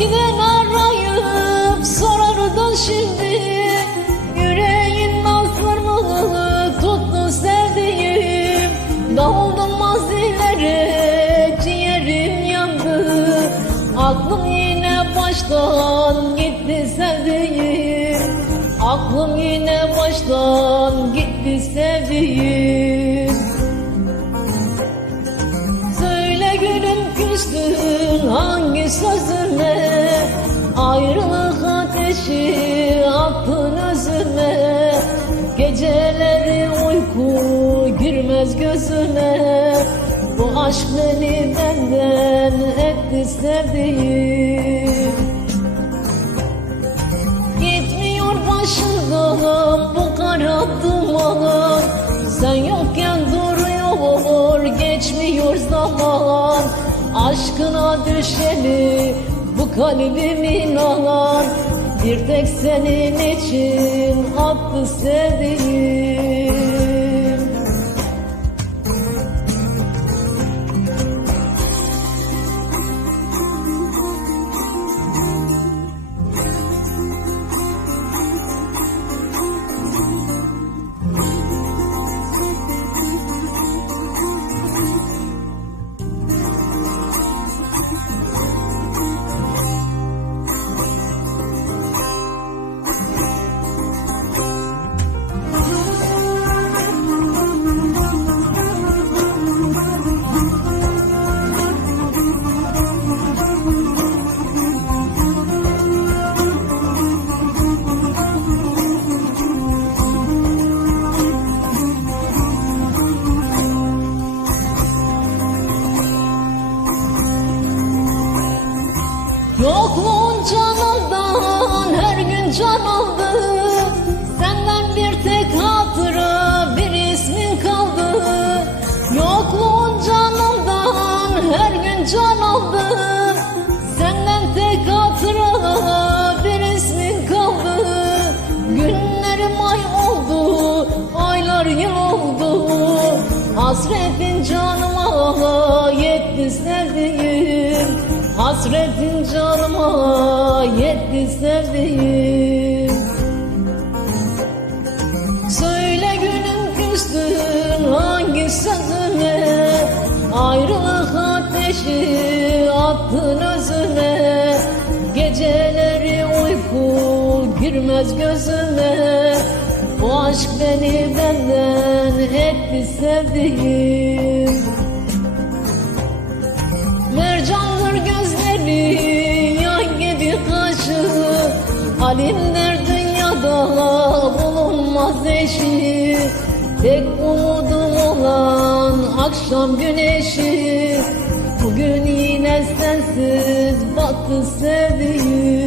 Eskiden arayıp sorardın şimdi. Yüreğin nazlar mı tuttu sevdiğim? Dağıldım mazilere ciğerim yandı. Aklım yine baştan gitti sevdiğim. Aklım yine baştan gitti sevdiğim. Söyle gülüm küstün hangi sözüme Ayrılık ateşi attın özüme Geceleri uyku girmez gözüme Bu aşk beni benden etti sevdiğim Gitmiyor başımdan bu kara duman Sen yokken duruyor geçmiyor zaman. Aşkına düşeni kalbimin alan Bir tek senin için attı sevdiğim Yokluğun canımdan her gün can aldı. Senden bir tek hatıra bir ismin kaldı. Yokluğun canımdan her gün can aldı. Senden tek hatıra bir ismin kaldı. Günlerim ay oldu, aylar yıl oldu. Hasretin canıma yetti sevdiğim Hasretin canıma yetti sevdiğim. Söyle günüm küstün hangi sözüne? Ayrılık ateşi attın özüme Geceleri uyku girmez gözüme Bu aşk beni benden etti sevdiğim Tek umudum olan akşam güneşi. Bugün yine sensiz battı sevdiğim